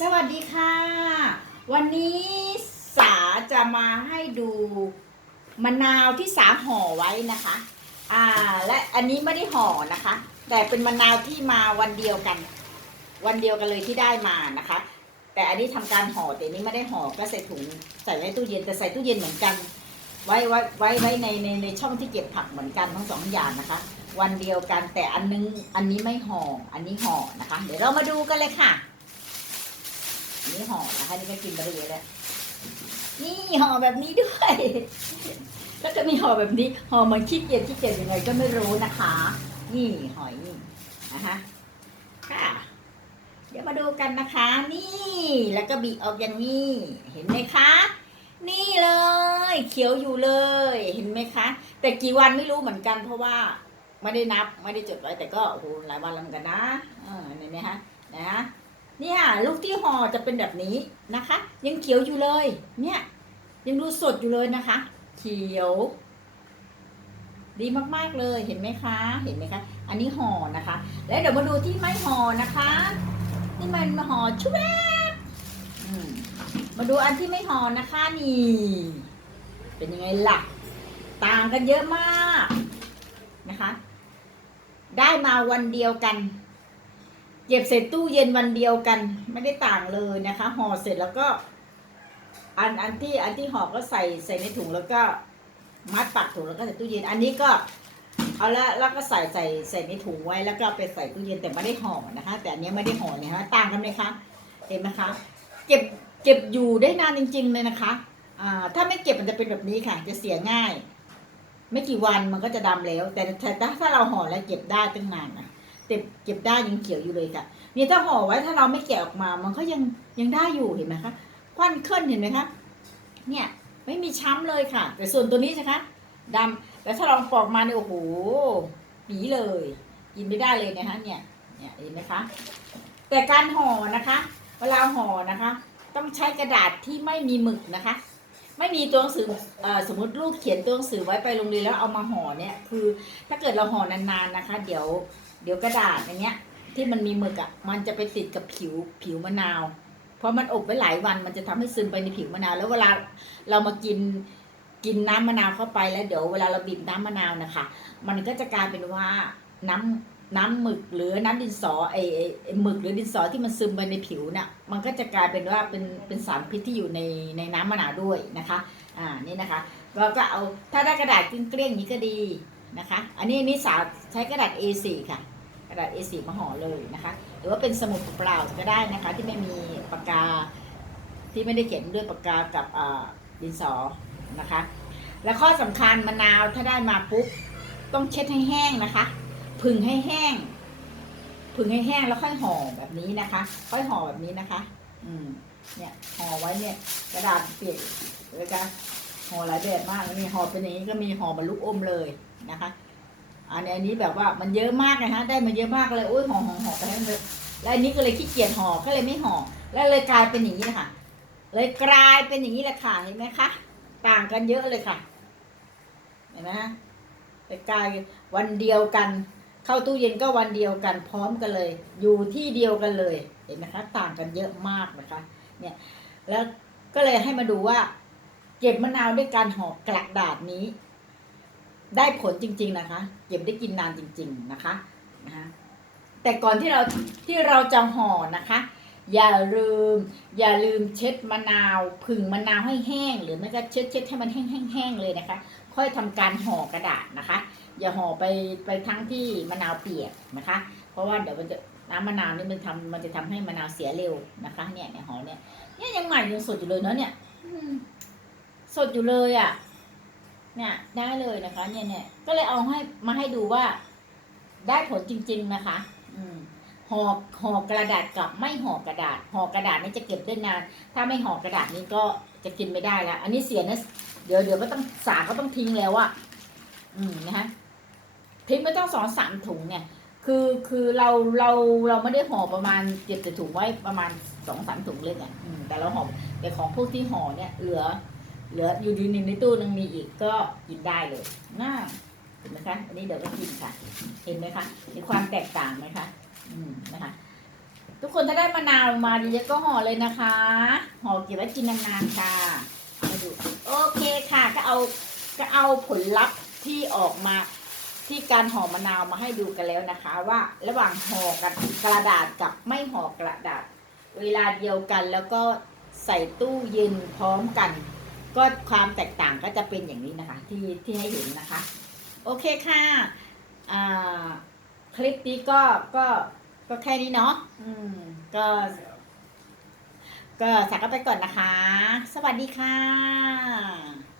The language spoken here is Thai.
สวัสดีค่ะ วันนี้สาจะมาให้ดูมะนาวที่สาห่อไว้นะคะ อ่าและอันนี้ไม่ได้ห่อนะคะ แต่เป็นมะนาวที่มาวันเดียวกัน วันเดียวกันเลยที่ได้มานะคะ แต่อันนี้ทำการห่อแต่อันนี้ไม่ได้ห่อก็ใส่ถุงใส่ไว้ตู้เย็นแต่ใส่ตู้เย็นเหมือนกัน ไว้ไว้ไว้ไว้ในในในช่องที่เก็บผักเหมือนกันทั้งสองอย่างนะคะ วันเดียวกันแต่อันนึงอันนี้ไม่ห่ออันนี้ห่อนะคะ เดี๋ยวเรามาดูกันเลยค่ะ นนี้ห่อนะคะนี่ก็กินไปเรื่อยแล้วนี่ห่อแบบนี้ด้วย ก็จะมีห่อแบบนี้ห่อเหมือนขี้เกียจขี้เกียจยังไงก็ไม่รู้นะคะ นี่หอยนี่นะคะค่ะ เดี๋ยวมาดูกันนะคะ นี่แล้วก็บีออกอย่างนี้เห็นไหมคะนี่เลย เขียวอยู่เลย เห็นไหมคะ แต่กี่วันไม่รู้เหมือนกันเพราะว่าไม่ได้นับไม่ได้จดไว้แต่ก็โอ้โหหลายวันแล้วเหมือนกันนะเออเห็นไหมคะนะ เนี่ยลูกที่ห่อจะเป็นแบบนี้นะคะ ยังเขียวอยู่เลย เนี่ย ยังดูสดอยู่เลยนะคะ เขียว ดีมากๆเลยเห็นไหมคะ เห็นไหมคะ อันนี้ห่อนะคะ แล้วเดี๋ยวมาดูที่ไม่ห่อนะคะนี่มันห่อชุบแบมมาดูอันที่ไม่ห่อนะคะนี่ เป็นยังไงล่ะ ต่างกันเยอะมากนะคะ ได้มาวันเดียวกัน เก็บเสร็จตู้เย็นวันเดียวกัน ไม่ได้ต่างเลยนะคะห่อเสร็จแล้วก็ อันอันที่อันที่ห่อก็ใส่ใส่ในถุงแล้วก็ มัดปากถุงแล้วก็ใส่ตู้เย็น อันนี้ก็เอาละแล้วก็ใส่ใส่ใส่ในถุงไว้แล้วก็ไปใส่ตู้เย็นแต่ไม่ได้ห่อนะคะ แต่อันนี้ไม่ได้ห่อเนี่ยฮะต่างกันไหมคะเห็นไหมคะ เก็บเก็บอยู่ได้นานจริง ๆ เลยนะคะอ่าถ้าไม่เก็บมันจะเป็นแบบนี้ค่ะ จะเสียง่าย ไม่กี่วันมันก็จะดำแล้ว แต่แต่ถ้าเราห่อแล้วเก็บได้ตั้งนานนะ เก็บเก็บได้ยังเขียวอยู่เลยค่ะเนี่ยถ้าห่อไว้ถ้าเราไม่แกะออกมา มันก็ยังยังได้อยู่เห็นไหมคะควันเคลื่อนเห็นไหมคะเนี่ยไม่มีช้ำเลยค่ะ แต่ส่วนตัวนี้นะคะดำแต่ถ้าลองปอกมาเนี่ยโอ้โหปีเลย กินไม่ได้เลยนะคะเนี่ยเนี่ยเห็นไหมคะแต่การห่อนะคะ เวลาห่อนะคะ ต้องใช้กระดาษที่ไม่มีหมึกนะคะ ไม่มีตัวหนังสือออสมมติลูกเขียนตัวหนังสือไว้ไปโรงเรียนแล้วเอามาห่อเนี่ยคือ ถ้าเกิดเราห่อนานๆนะคะ เดี๋ยว เดี๋ยวกระดาษอย่างเงี้ย ที่มันมีหมึกอะมันจะไปติดกับผิวผิวมะนาว เพราะมันอบไว้หลายวันมันจะทำให้ซึมไปในผิวมะนาว แล้วเวลาเรามากินกินน้ำมะนาวเข้าไปแล้วเดี๋ยวเวลาเราบีบน้ำมะนาวนะคะ มันก็จะกลายเป็นว่าน้ำน้ำหมึกหรือน้ำดินสอไอไอ้หมึกหรือดินสอที่มันซึมไปในผิวน่ะมันก็จะกลายเป็นว่าเป็นเป็นสารพิษที่อยู่ในในน้ำมะนาวด้วยนะคะอ่านี่นะคะเราก็เอาถ้าได้กระดาษเกลี้ยงๆนี้ก็ดีนะคะ อันนี้นี่สาใช้กระดาษ A4 ค่ะ ระดาษ A4 มาห่อเลยนะคะ หรือว่าเป็นสมุดเปล่าก็ได้นะคะ ที่ไม่มีปากกาที่ไม่ได้เขียนด้วยปากกากับดินสอนะคะ แล้วข้อสำคัญมะนาวถ้าได้มาปุ๊บต้องเช็ดให้แห้งนะคะผึ่งให้แห้งผึ่งให้แห้งแล้วค่อยห่อแบบนี้นะคะ ค่อยห่อแบบนี้นะคะ อืมเนี่ยห่อไว้เนี่ยกระดาษเปียกแล้วก็ห่อหลายแบบมากแล้วนี่ห่อเป็นอย่างนี้ก็มีห่อบรรลุอมเลยนะคะ อันนี้อันนี้แบบว่ามันเยอะมากนะฮะได้มาเยอะมากเลยโอ้ยห่อห่อห่อไปให้มันแล้วอันนี้ก็เลยขี้เกียจห่อก็เลยไม่ห่อแล้วเลยกลายเป็นอย่างนี้นะคะเลยกลายเป็นอย่างนี้แหละค่ะเห็นไหมคะต่างกันเยอะเลยค่ะ เห็นไหมฮะแต่กลายวันเดียวกัน เข้าตู้เย็นก็วันเดียวกันพร้อมกันเลย อยู่ที่เดียวกันเลย เห็นไหมคะ ต่างกันเยอะมากนะคะ เนี่ยแล้วก็เลยให้มาดูว่า เก็บมะนาวด้วยการห่อกระดาษนี้ ได้ผลจริง ๆ นะคะเก็บได้กินนานจริง ๆ นะคะนะคะแต่ก่อนที่เราที่เราจะห่อนะคะ อย่าลืม อย่าลืมเช็ดมะนาวผึ่งมะนาวให้แห้ง หรือไม่ก็เช็ดเช็ดให้มันแห้งๆเลยนะคะ ค่อยทำการห่อกระดาษนะคะ อย่าห่อไปไปทั้งที่มะนาวเปียกนะคะ เพราะว่าเดี๋ยวมันจะน้ำมะนาวนี่มันทำมันจะทำให้มะนาวเสียเร็วนะคะเนี่ยเนี่ยห่อเนี่ยเนี่ยยังใหม่ยังสดอยู่เลยเนาะเนี่ยสดอยู่เลยอะ เนี่ยได้เลยนะคะ เนี่ยเนี่ยก็เลยเอาให้มาให้ดูว่า ได้ผลจริง ๆนะคะ อืมห่อห่อกระดาษกับไม่ห่อกระดาษห่อกระดาษนี่จะเก็บได้นาน ถ้าไม่ห่อกระดาษนี้ก็จะกินไม่ได้แล้ว อันนี้เสียนะเดี๋ยวเดี๋ยวก็ต้องสาก็ต้องทิ้งแล้วอะอืมนะคะทิ้งไม่ต้องสองสามถุงเนี่ย คือคือเราเราเราไม่ได้ห่อประมาณเก็บแต่ถุงไว้ประมาณสองสามถุงเลยเนี่ยแต่เราห่อแต่ของพวกที่ห่อเนี่ยเหลือ เหลืออยู่ดีในตู้นึงมีอีกก็กินได้เลยน่าเห็นไหมคะ อันนี้เดี๋ยวก็กินค่ะ เห็นไหมคะมีความแตกต่างไหมคะ อืมนะคะ ทุกคนถ้าได้มะนาวมาดีเยอะก็ห่อเลยนะคะ ห่อเก็บไว้กินนานๆค่ะมาดูโอเคค่ะก็เอาก็เอาผลลัพธ์ที่ออกมาที่การห่อมะนาวมาให้ดูกันแล้วนะคะ ว่าระหว่างห่อกับกระดาษกับไม่ห่อกระดาษ เวลาเดียวกันแล้วก็ใส่ตู้เย็นพร้อมกัน ก็ความแตกต่างก็จะเป็นอย่างนี้นะคะ ที่ที่ให้เห็นนะคะ โอเคค่ะคลิปนี้ก็ก็ก็แค่นี้เนาะอืมก็ ก็สักกันไปก่อนนะคะ สวัสดีค่ะ